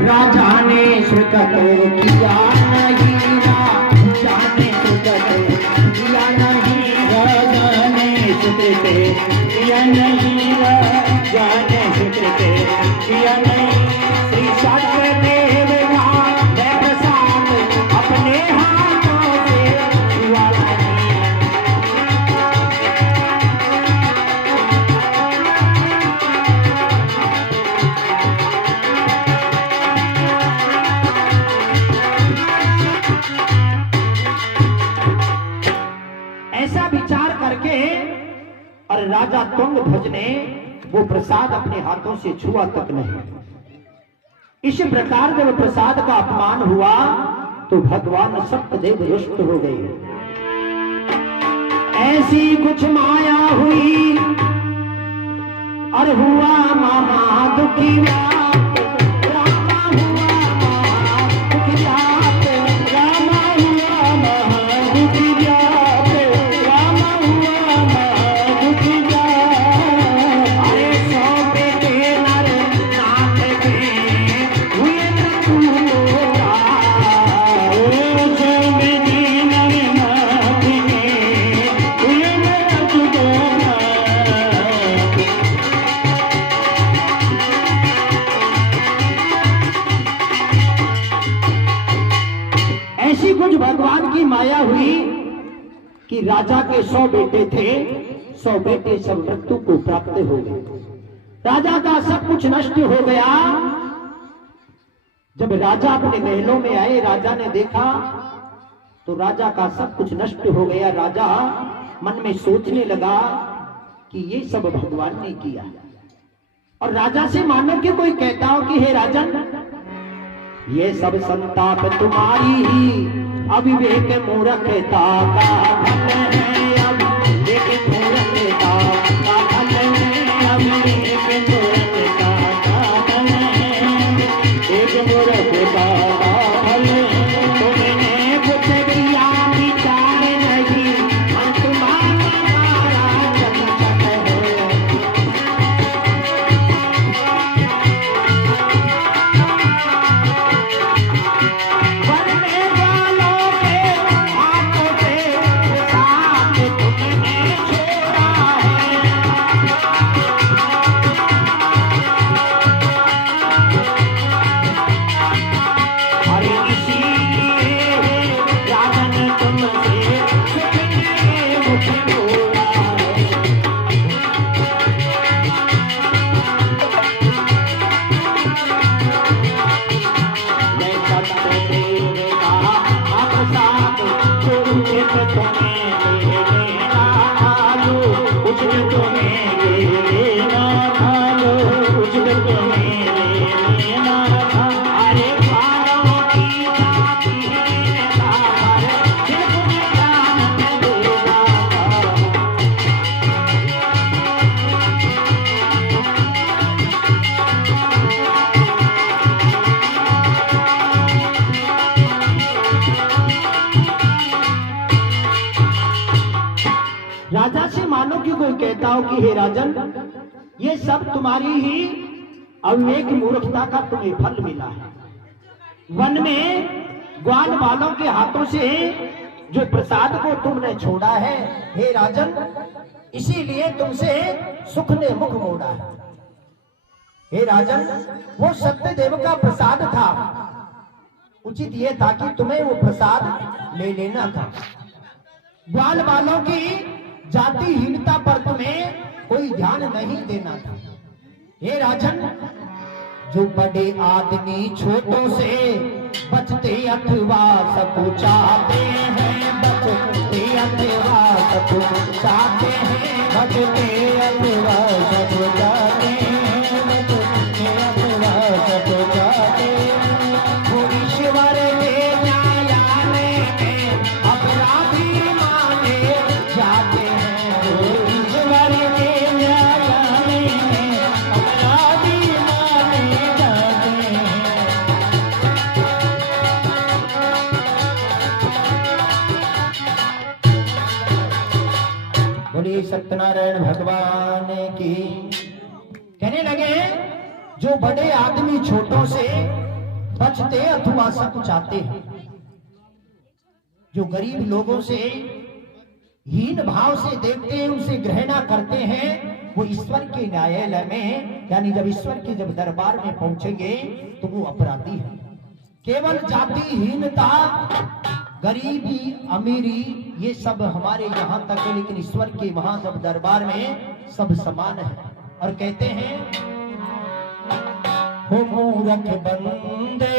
राजा ने सुकत किया नहीं, राजा ने सुकत किया नहीं, राजा ने सुकत किया नहीं, राजा ने सुकत किया नहीं। श्री सत्यदेव का प्रसाद अपने हाथों से हुआ नहीं। ऐसा विचार करके और राजा तुंगध्वज ने वो प्रसाद अपने हाथों से छुआ तक नहीं। इस प्रकार जब प्रसाद का अपमान हुआ तो भगवान सत्यदेव रुष्ट हो गए। ऐसी कुछ माया हुई और हुआ महा दुखी व्याप, रामा हुआ महा दुखी व्याप, रामा हुआ महा दुखी व्याप, रामा हुआ महा दुखी व्याप। अरे सौ बेटे नर नाथ के हुए तूरा, सौ बेटे नर नाथ के हुए तूरा। ऐसी कुछ भगवान की माया हुई कि राजा के 100 बेटे थे, 100 बेटे सब मृत्यु को प्राप्त हो गए। राजा का सब कुछ नष्ट हो गया। जब राजा अपने महलों में आए, राजा ने देखा तो राजा का सब कुछ नष्ट हो गया। राजा मन में सोचने लगा कि ये सब भगवान ने किया। और राजा से मानो कि कोई कहता हो कि हे राजन, ये सब संताप तुम्हारी ही अविवेक मूर्खता का फल है, अविवेक मूर्खता का फल है, अविवेक मूर्खता का फल है, एक मूर्खता का फल। तुमने कुछ किया विचार नहीं, मन तुम्हारा चंचल है। बनने वालों के हाथों से प्रसाद तुमने छोड़ा है। अरे इसीलिए राजन तुमसे सुखने मुझ छोड़ा है। मैं सत्यदेव का प्रसाद जो उचित तुम्हें ले लेना खालो, उचित तुम्हें ले लेना खालो, उचित तुम्हें ले लेना खालो। अरे पारों की जाति है सागर, फिर तुम्हें ज्ञान देगा। राजा से मानो कि कोई कहता हो कि हे राजन, ये सब तुम्हारी ही अविवेक मूर्खता का तुम्हें फल मिला है। वन में ग्वाल वालों के हाथों से जो प्रसाद को तुमने छोड़ा है, हे राजन, इसीलिए तुमसे सुख ने मुख मोड़ा है। हे राजन, वो सत्यदेव का प्रसाद था, उचित ये था कि तुम्हें वो प्रसाद ले लेना था। ग्वाल वालों की जातिहीनता पर तुम्हें कोई ध्यान नहीं देना था। हे राजन, जो बड़े आदमी छोटों से बचते अथवा सकुचाते हैं, बचते अथवा सकुचाते हैं, बचते अथवा सकुचाते हैं, बचते अथवा सकुचाते हैं। वो ईश्वर के न्यायालय में अपराधी माने जाते हैं, वो ईश्वर के न्यायालय में अपराधी माने जाते हैं। बोलिए सत्यनारायण भगवान की। कहने लगे, जो बड़े आदमी छोटों से बचते अथवा सब चाहते हैं। जो गरीब लोगों से हीन भाव से देखते हैं, उनसे घृणा करते हैं, वो ईश्वर के न्यायालय में, यानी जब ईश्वर के जब दरबार में पहुंचेंगे तो वो अपराधी है। केवल जातिहीनता, गरीबी, अमीरी, ये सब हमारे यहाँ तक है, लेकिन ईश्वर के वहां जब दरबार में सब समान है। और कहते हैं, हो मूरख बंदे,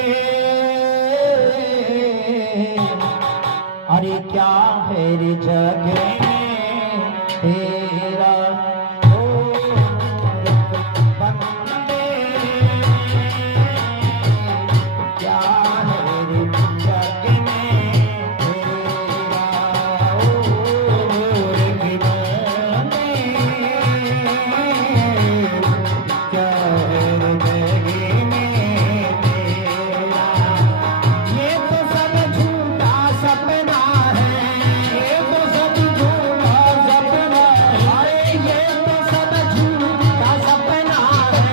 अरे क्या है रे जग में तेरा, हो मूरख बंदे, क्या है रे जग में तेरा, हो मूरख बंदे, क्या है रे जग में तेरा। ये तो सब झूठा सपना है, ये तो सब झूठा सपना है, अरे ये तो सब झूठा सपना है,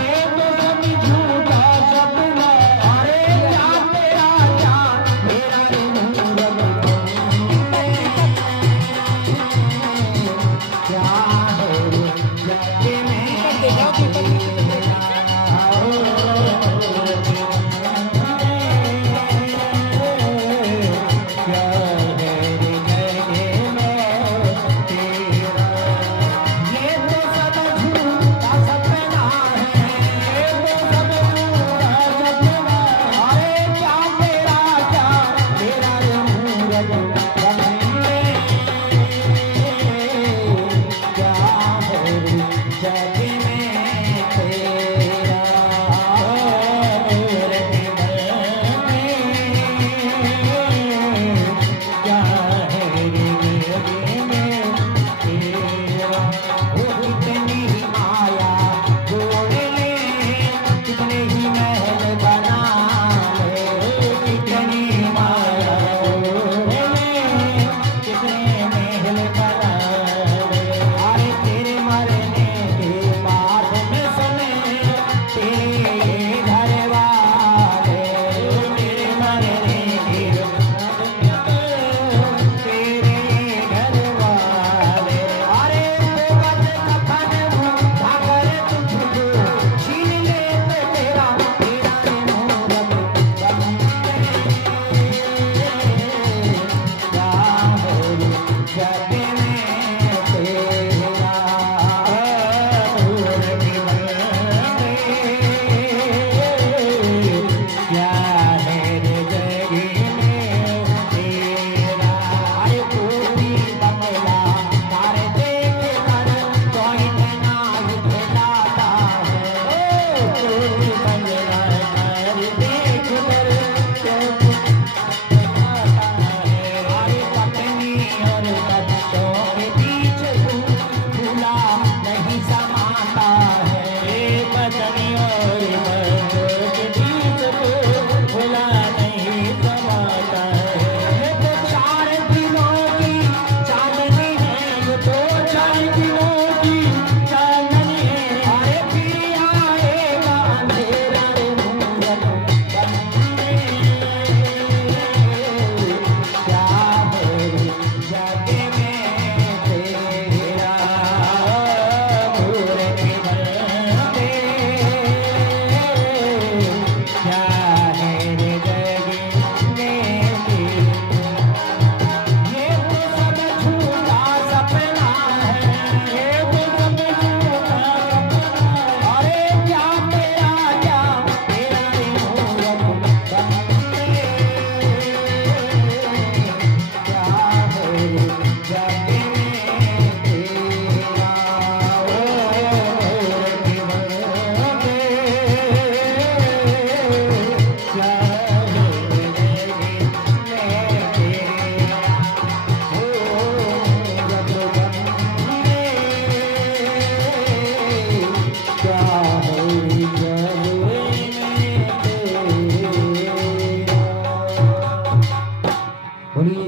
ये तो सब झूठा सपना है, अरे क्या तेरा क्या मेरा रे मूरख बंदे, क्या है रे जग में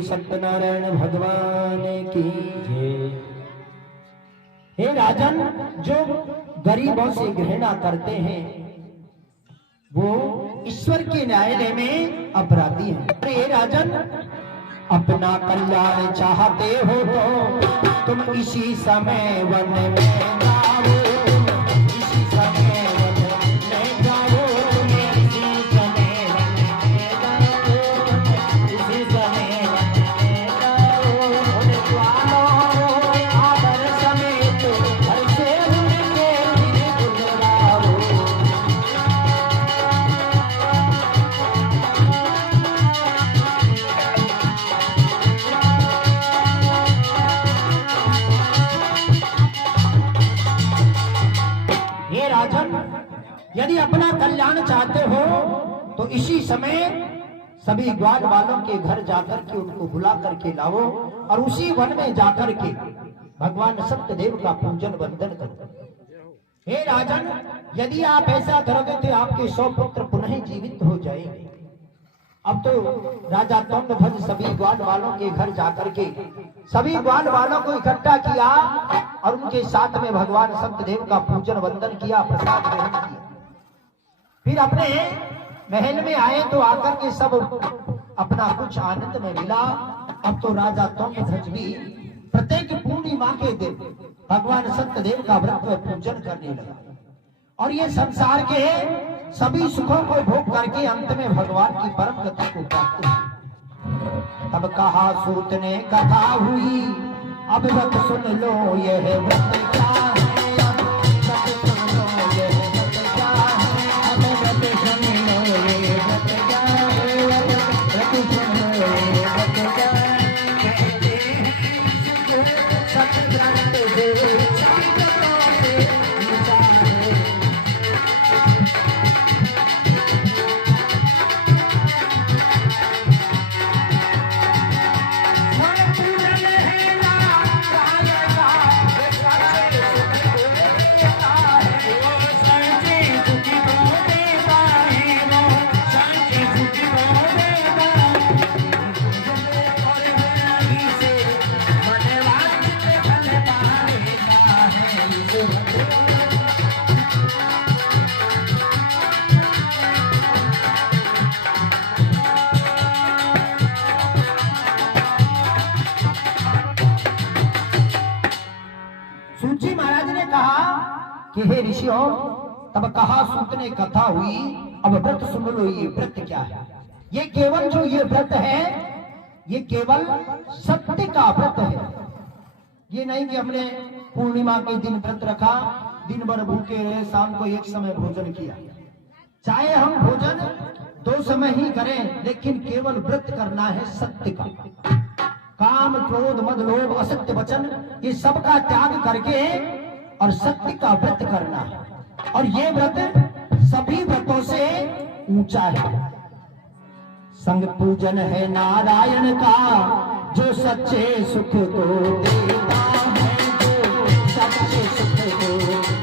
सत्यनारायण भगवान की जय। हे राजन, जो गरीबों से घृणा करते हैं वो ईश्वर के न्यायालय में अपराधी हैं। अरे राजन, अपना कल्याण चाहते हो तो तुम इसी समय वन में जाओ, इसी समय वन में जाओ, इसी समय वन में जाओ, इसी समय वन में जाओ। आदर समेत घर से उनके फिर गुजराओ। हे राजन, यदि अपना कल्याण चाहते हो तो इसी समय सभी ग्वाल वालों के घर जाकर के उनको बुला करके लाओ और उसी वन में जाकर के भगवान सत्यदेव का पूजन वंदन करो। हे राजन, यदि आप ऐसा करोगे तो आपके 100 पुत्र पुनः जीवित हो जाएंगे। अब तो राजा तुंगभद्र सभी ग्वाल वालों के घर जाकर के सभी ग्वाल वालों को इकट्ठा किया और उनके साथ में भगवान सत्यदेव का पूजन वंदन किया, प्रसाद ग्रहण किया। फिर अपने महल में आए तो आकर के सब अपना कुछ आनंद में मिला। अब तो राजा तुंगभद्र भी प्रत्येक पूर्णिमा के दिन भगवान सत्यदेव का व्रत में पूजन करने लगा और ये संसार के सभी सुखों को भोग करके अंत में भगवान की परम गति को प्राप्त हुई। तब कहा सूत ने कथा हुई, अब व्रत सुन लो यह व्रत क्या है, अब व्रत सुन लो यह व्रत क्या है, अब व्रत सुन लो ये व्रत क्या है, अब व्रत सुन लो ये व्रत क्या है। कहते हैं सत्य सूची महाराज ने कहा कि हे ऋषियों, तब कहा सूत ने कथा हुई, अब व्रत सुन लो ये व्रत क्या है। ये केवल जो ये व्रत है ये केवल सत्य का व्रत है। ये नहीं कि हमने पूर्णिमा के दिन व्रत रखा, दिन भर भूखे रहे, शाम को एक समय भोजन किया। चाहे हम भोजन 2 समय ही करें, लेकिन केवल व्रत करना है सत्य का। काम, क्रोध, मद, लोभ, असत्य वचन, ये सब का त्याग करके और सत्य का व्रत करना है। और ये व्रत सभी व्रतों से ऊंचा है। संग पूजन है नारायण का, जो सच्चे सुख को देता है, जो सच्चे सुख को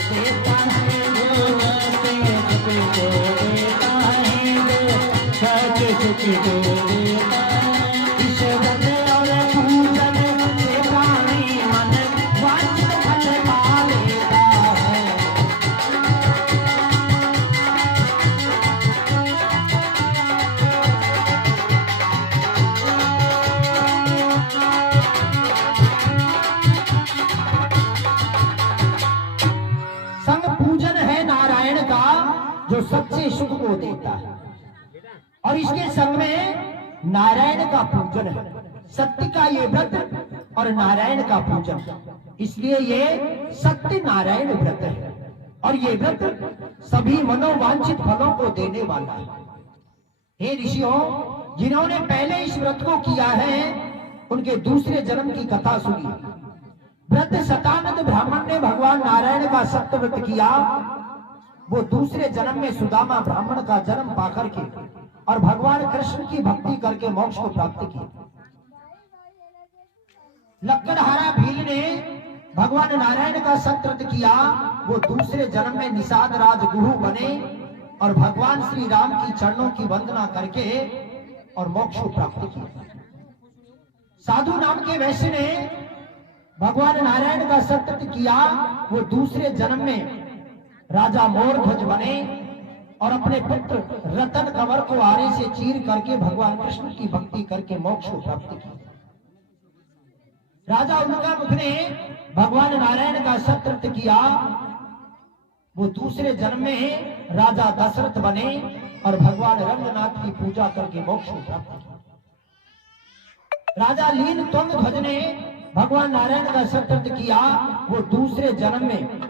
देता है, जो सच्चे सुख को देता है, जो सच्चे सुख को देता है। इस व्रत और पूजन से प्राणी मन वांछित फल पा लेता है। संग पूजन है नारायण का, जो सच्चे सुख को देता है। और इसके संग में नारायण का पूजन है। सत्य का ये व्रत और नारायण का पूजन, इसलिए ये सत्य नारायण व्रत है। और ये व्रत सभी मनोवांछित फलों को देने वाला है। हे ऋषियों, जिन्होंने पहले इस व्रत को किया है उनके दूसरे जन्म की कथा सुनी। व्रत शतानंद ब्राह्मण ने भगवान नारायण का सत्य व्रत किया। वो दूसरे जन्म में सुदामा ब्राह्मण का जन्म पाकर के और भगवान कृष्ण की भक्ति करके मोक्ष को प्राप्त किया। लक्कड़हारा भील ने भगवान नारायण का सत्य व्रत किया। वो दूसरे जन्म में निषाद राज गुरु बने और भगवान श्री राम की चरणों की वंदना करके और मोक्ष को प्राप्त किया। साधु नाम के वैश्य ने भगवान नारायण का सत्य व्रत किया। वो दूसरे जन्म में राजा मोरध्वज बने और अपने पुत्र रतन कंवर को आरे से चीर करके भगवान कृष्ण की भक्ति करके मोक्ष को प्राप्त किया। राजा उनका मुख ने भगवान नारायण का सत्कृत किया। वो दूसरे जन्म में राजा दशरथ बने और भगवान रंगनाथ की पूजा करके मोक्ष को प्राप्त किया। राजा लीन तुंग ध्वज ने भगवान नारायण का सत्कृत किया। वो दूसरे जन्म में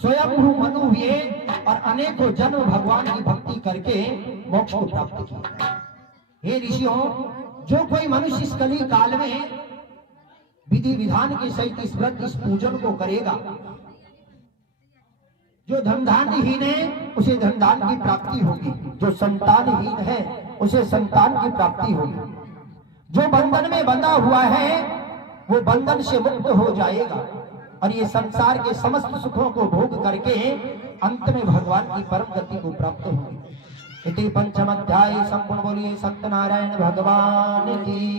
स्वयं मनु हुए और अनेकों जन्म भगवान की भक्ति करके मोक्ष को प्राप्त किया। हे ऋषियों, जो कोई मनुष्य इस कली काल में विधि विधान के सहित इस व्रत इस पूजन को करेगा, जो धनधान्यहीन है उसे धनधान की प्राप्ति होगी, जो संतानहीन है उसे संतान की प्राप्ति होगी, जो बंधन में बंधा हुआ है वो बंधन से मुक्त हो जाएगा और ये संसार के समस्त सुखों को भोग करके अंत में भगवान की परम गति को प्राप्त होगी। इति पंचम अध्याय संपूर्ण बोलिए सत्यनारायण भगवान की।